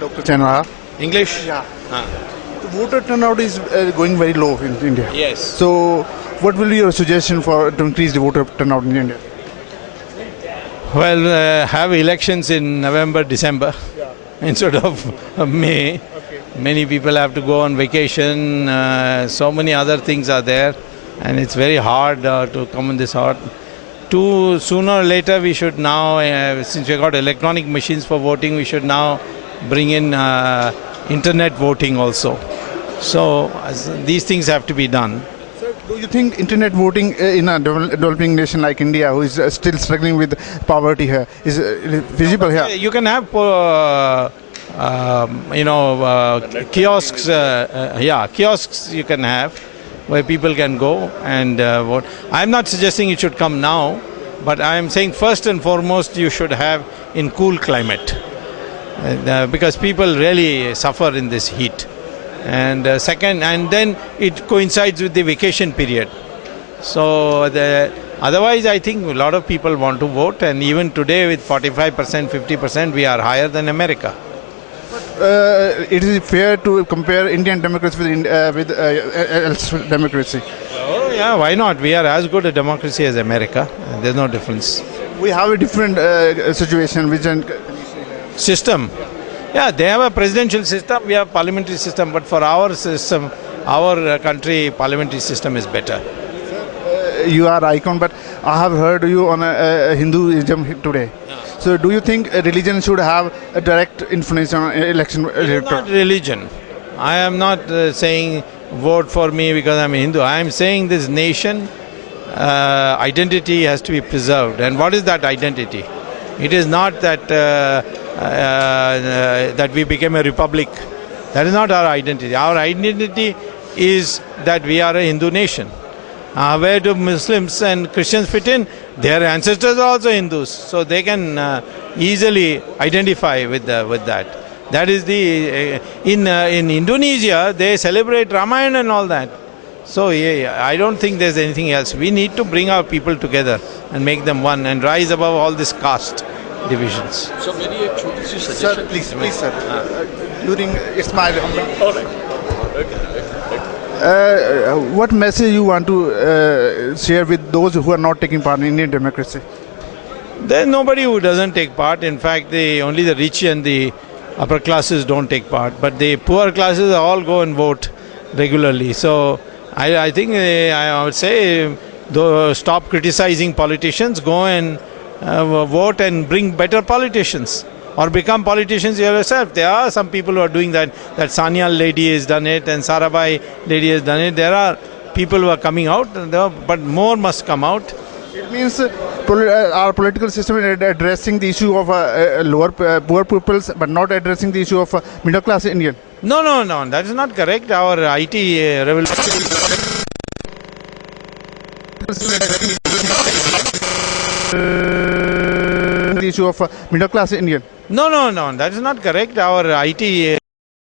Dr. Chanwala. English? Yeah. The voter turnout is going very low in India. Yes. So, what will be your suggestion to increase the voter turnout in India? Well, have elections in November, December instead of May. Many people have to go on vacation. So many other things are there, and it's very hard to come in this hard. Sooner or later, we should now, since we got electronic machines for voting, we should now bring in internet voting also. So these things have to be done. Sir, do you think internet voting in a developing nation like India, who is still struggling with poverty here, is feasible here? You can have, kiosks. Kiosks you can have where people can go and vote. I'm not suggesting it should come now, but I'm saying first and foremost you should have in cool climate. Because people really suffer in this heat, and second, and then it coincides with the vacation period. So otherwise, I think a lot of people want to vote, and even today with 45%, 50%, we are higher than America. It is fair to compare Indian democracy with else democracy. Oh yeah, why not? We are as good a democracy as America. There's no difference. We have a different situation. System. Yeah, they have a presidential system, we have parliamentary system, but for our system, our country, parliamentary system is better. You are icon, but I have heard you on Hinduism today. Yeah. So do you think religion should have a direct influence on election? It is not religion. I am not saying vote for me because I'm a Hindu. I am saying this nation identity has to be preserved. And what is that identity? It is not that that we became a republic. That is not our identity. Our identity is that we are a Hindu nation. Where do Muslims and Christians fit in? Their ancestors are also Hindus, so they can easily identify with that. That is the in Indonesia they celebrate Ramayana and all that. So I don't think there's anything else. We need to bring our people together and make them one and rise above all this caste divisions. So maybe a छोटी सी suggestion. Sir, please, sir. During Ismail. All right. What message you want to share with those who are not taking part in Indian democracy? There's nobody who doesn't take part. In fact, only the rich and the upper classes don't take part. But the poor classes all go and vote regularly. So I think I would say stop criticizing politicians, go and vote and bring better politicians. Or become politicians yourself. There are some people who are doing that. That Sanya lady has done it, and Sarabhai lady has done it. There are people who are coming out, but more must come out. It means our political system is addressing the issue of poor peoples, but not addressing the issue of middle class Indian. No, that is not correct. Our IT revolution. The issue of middle class Indian. No, that is not correct. Our IT